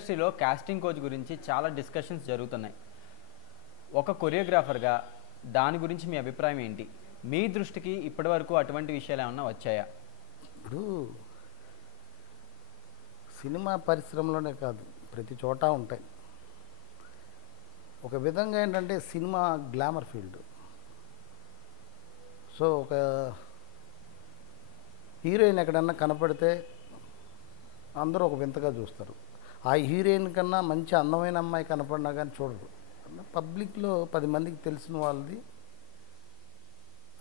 ఇండస్ట్రీలో casting coach గురించి చాలా డిస్కషన్స్ జరుగుతున్నాయి. ఒక కొరియోగ్రాఫర్గా దాని గురించి మీ అభిప్రాయం ఏంటి? మీ దృష్టికి ఇప్పటివరకు అటువంటి విషయాలు ఏమన్నా వచ్చాయా? ఇప్పుడు సినిమా పరిశ్రమలోనే కాదు, ప్రతి చోట ఉంటాయి. ఒక విధంగా ఏంటంటే సినిమా గ్లామర్ ఫీల్డ్. సో ఒక హీరోయిన్ ఎక్కడన్నా కనపడితే అందరూ ఒక వింతగా చూస్తారు. ఆ హీరోయిన్ కన్నా మంచి అందమైన అమ్మాయి కనపడినా కానీ చూడరు. పబ్లిక్లో 10 మందికి తెలిసిన వాళ్ళది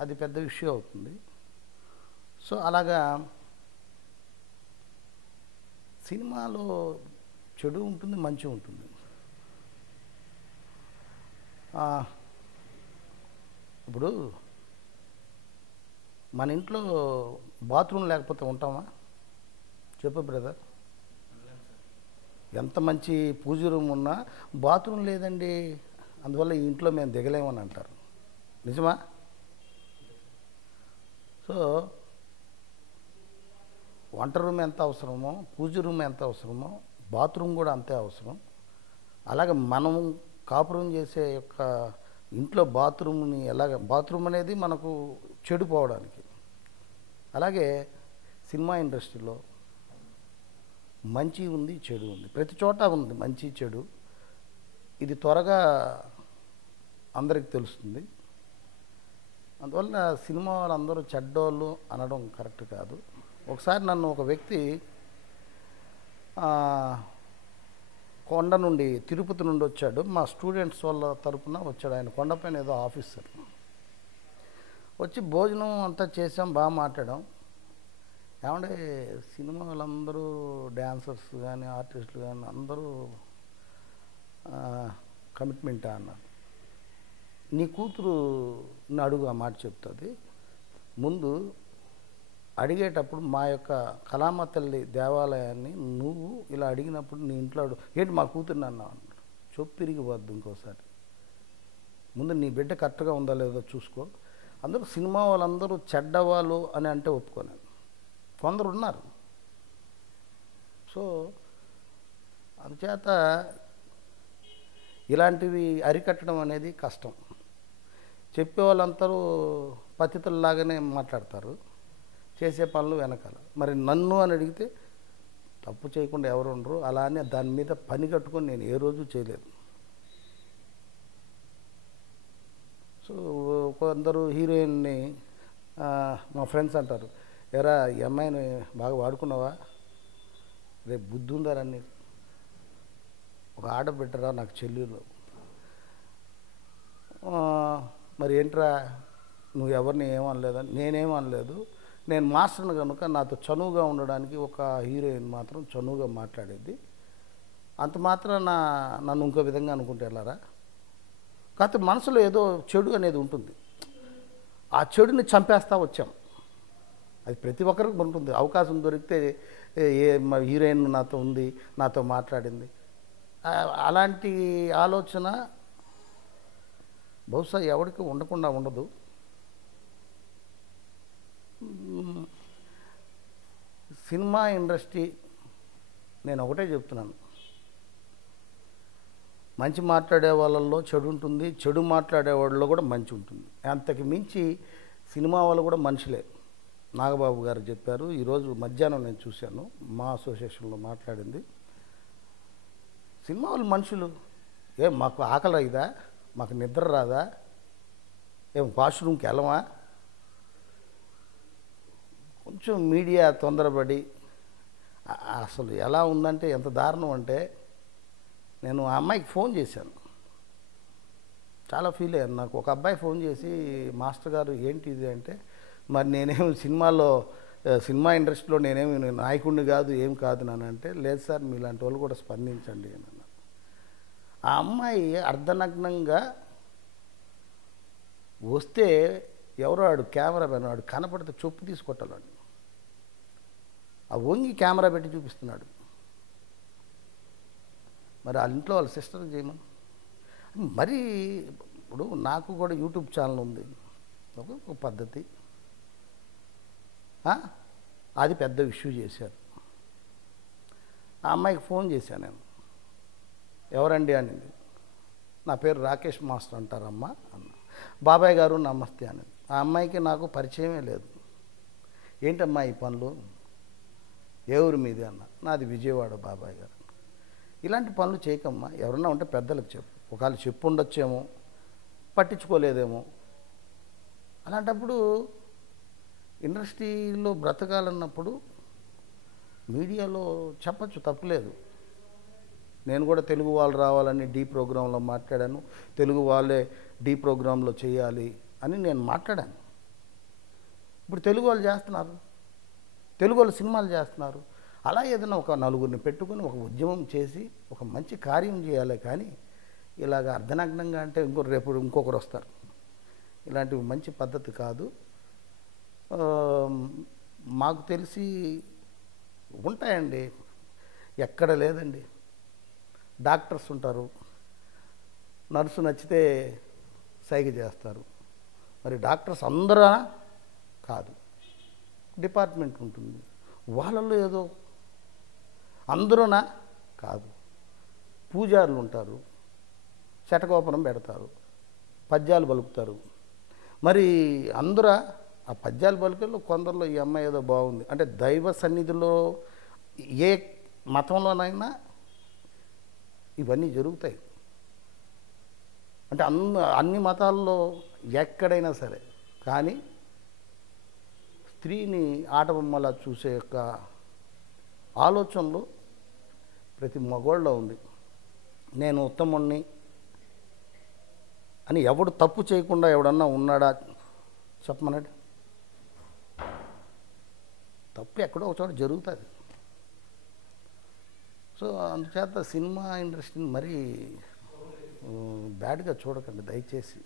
అది పెద్ద విషయం అవుతుంది. సో అలాగా సినిమాలో చెడు ఉంటుంది, మంచి ఉంటుంది. ఇప్పుడు మన ఇంట్లో బాత్రూమ్ లేకపోతే ఉంటామా? చెప్పు బ్రదర్. ఎంత మంచి పూజ రూమ్ ఉన్నా బాత్రూమ్ లేదండి, అందువల్ల ఈ ఇంట్లో మేము దిగలేమని అంటారు. నిజమా? సో వంట రూమ్ ఎంత అవసరమో, పూజ రూమ్ ఎంత అవసరమో, బాత్రూమ్ కూడా అంతే అవసరం. అలాగే మనం కాపురం చేసే యొక్క ఇంట్లో బాత్రూమ్ని బాత్రూమ్ అనేది మనకు చెడిపోవడానికి. అలాగే సినిమా ఇండస్ట్రీలో మంచి ఉంది, చెడు ఉంది. ప్రతి చోట ఉంది మంచి చెడు. ఇది త్వరగా అందరికి తెలుస్తుంది. అందువల్ల సినిమా వాళ్ళందరూ చెడ్డోళ్ళు అనడం కరెక్ట్ కాదు. ఒకసారి నన్ను ఒక వ్యక్తి కొండ నుండి, తిరుపతి నుండి వచ్చాడు. మా స్టూడెంట్స్ వాళ్ళ తరపున వచ్చాడు. ఆయన కొండపైన ఏదో ఆఫీసర్ వచ్చి భోజనం అంతా చేసాం, బాగా మాట్లాడాం. ఏమంటే సినిమా వాళ్ళందరూ డ్యాన్సర్స్ కానీ ఆర్టిస్టులు కానీ అందరూ కమిట్మెంటా అన్నారు. నీ కూతురుని అడుగు, ఆ మాట చెప్తుంది. ముందు అడిగేటప్పుడు మా యొక్క కళామ తల్లి దేవాలయాన్ని నువ్వు ఇలా అడిగినప్పుడు నీ ఇంట్లో ఏంటి మా కూతురుని అన్నావు అన్నాడు. చొప్పిరిగిపోద్దు ఇంకోసారి. ముందు నీ బిడ్డ కరెక్ట్గా ఉందా లేదో చూసుకో. అందరూ సినిమా వాళ్ళందరూ చెడ్డవాళ్ళు అని అంటే ఒప్పుకోలేను. కొందరు ఉన్నారు. సో అందుచేత ఇలాంటివి అరికట్టడం అనేది కష్టం. చెప్పేవాళ్ళందరూ పతితుల్లాగానే మాట్లాడతారు, చేసే పనులు వెనకాల. మరి నన్ను అని అడిగితే తప్పు చేయకుండా ఎవరు ఉండరు. అలా అని దాని మీద పని కట్టుకొని నేను ఏ రోజు చేయలేదు. సో కొందరు హీరోయిన్ని మా ఫ్రెండ్స్ అంటారు, ఎరా ఈ అమ్మాయిని బాగా వాడుకున్నావా, రేపు బుద్ధి ఉందారని. ఒక ఆడబిడ్డరా నాకు చెల్లెలు. మరి ఏంట్రా నువ్వు ఎవరిని ఏమనలేదని. నేనేమనలేదు. నేను మాస్టర్ని కనుక నాతో చనువుగా ఉండడానికి ఒక హీరోయిన్ మాత్రం చనువుగా మాట్లాడేది. అంత మాత్రం నన్ను ఇంకో విధంగా అనుకుంటే వెళ్ళారా? కాకపోతే మనసులో ఏదో చెడు అనేది ఉంటుంది. ఆ చెడుని చంపేస్తా వచ్చాం. అది ప్రతి ఒక్కరికి ఉంటుంది. అవకాశం దొరికితే హీరోయిన్ నాతో ఉంది, నాతో మాట్లాడింది, అలాంటి ఆలోచన బహుశా ఎవరికి ఉండకుండా ఉండదు. సినిమా ఇండస్ట్రీ నేను ఒకటే చెప్తున్నాను, మంచి మాట్లాడే వాళ్ళల్లో చెడు ఉంటుంది, చెడు మాట్లాడే వాళ్ళలో కూడా మంచి ఉంటుంది. అంతకు మించి సినిమా వాళ్ళు కూడా మనుషులే. నాగబాబు గారు చెప్పారు. ఈరోజు మధ్యాహ్నం నేను చూశాను, మా అసోసియేషన్లో మాట్లాడింది. సినిమా వాళ్ళు మనుషులు. మాకు ఆకలి అయిదా, మాకు నిద్ర రాదా, వాష్రూమ్కి వెళ్ళమా? కొంచెం మీడియా తొందరపడి అసలు ఎలా ఉందంటే ఎంత దారుణం అంటే, నేను ఆ అమ్మాయికి ఫోన్ చేశాను, చాలా ఫీల్ అయ్యాను. నాకు ఒక అబ్బాయి ఫోన్ చేసి, మాస్టర్ గారు ఏంటి ఇది అంటే, మరి నేనేమి సినిమా ఇండస్ట్రీలో నేనేమి నాయకుడిని కాదు, ఏం కాదు నానంటే, లేదు సార్ మీలాంటి వాళ్ళు కూడా స్పందించండి అని అన్నాను. ఆ అమ్మాయి అర్ధనగ్నంగా వస్తే ఎవరో ఆడు కెమెరా మ్యాన్, వాడు కనపడితే చొప్పు తీసుకొట్టాలండి. ఆ వంగి కెమెరా పెట్టి చూపిస్తున్నాడు. మరి వాళ్ళ ఇంట్లో వాళ్ళ సిస్టర్ చేయమని. మరి ఇప్పుడు నాకు కూడా యూట్యూబ్ ఛానల్ ఉంది, ఒక పద్ధతి. అది పెద్ద ఇష్యూ చేశారు. ఆ అమ్మాయికి ఫోన్ చేశాను నేను, ఎవరండి అనింది. నా పేరు రాకేష్ మాస్టర్ అంటారమ్మా అన్న. బాబాయ్ గారు నమస్తే అనింది. ఆ అమ్మాయికి నాకు పరిచయమే లేదు. ఏంటమ్మా ఈ పనులు, ఏ ఊరు మీది అన్న. నాది విజయవాడ బాబాయ్ గారు. ఇలాంటి పనులు చేయకమ్మా, ఎవరన్నా ఉంటే పెద్దలకు చెప్పు. ఒకవేళ చెప్పు ఉండొచ్చేమో, పట్టించుకోలేదేమో. అలాంటప్పుడు ఇండస్ట్రీలో బ్రతకాలన్నప్పుడు మీడియాలో చెప్పచ్చు, తప్పులేదు. నేను కూడా తెలుగు వాళ్ళు రావాలని డీ ప్రోగ్రాంలో మాట్లాడాను, తెలుగు వాళ్ళే డీ ప్రోగ్రాంలో చేయాలి అని నేను మాట్లాడాను. ఇప్పుడు తెలుగు వాళ్ళు చేస్తున్నారు, తెలుగు వాళ్ళు సినిమాలు చేస్తున్నారు. అలా ఏదైనా ఒక నలుగురిని పెట్టుకుని ఒక ఉద్యమం చేసి ఒక మంచి కార్యం చేయాలి. కానీ ఇలాగ అర్ధనగ్నంగా అంటే రేపు ఇంకొకరు వస్తారు. ఇలాంటివి మంచి పద్ధతి కాదు. మాకు తెలిసి ఉంటాయండి, ఎక్కడ లేదండి. డాక్టర్స్ ఉంటారు, నర్సు నచ్చితే సైగ చేస్తారు. మరి డాక్టర్స్ అందరా కాదు, డిపార్ట్మెంట్ ఉంటుంది, వాళ్ళల్లో ఏదో అందరూనా కాదు. పూజారులు ఉంటారు, శటకోపనం పెడతారు, పద్యాలు పలుకుతారు. మరి అందరూ ఆ పద్యాలు పలుకుల్లో కొందరిలో ఈ అమ్మాయి ఏదో బాగుంది అంటే దైవ సన్నిధిలో ఏ మతంలోనైనా ఇవన్నీ జరుగుతాయి. అంటే అన్ని మతాల్లో ఎక్కడైనా సరే. కానీ స్త్రీని ఆటబొమ్మలా చూసే యొక్క ఆలోచనలు ప్రతి మగోళ్ళలో ఉంది. నేను ఉత్తముణ్ణి అని ఎవడు తప్పు చేయకుండా ఎవడన్నా ఉన్నాడా చెప్పమనండి. తప్పు ఎక్కడో ఒక చోట జరుగుతుంది. సో అందుచేత సినిమా ఇండస్ట్రీని మరీ బ్యాడ్గా చూడకండి దయచేసి.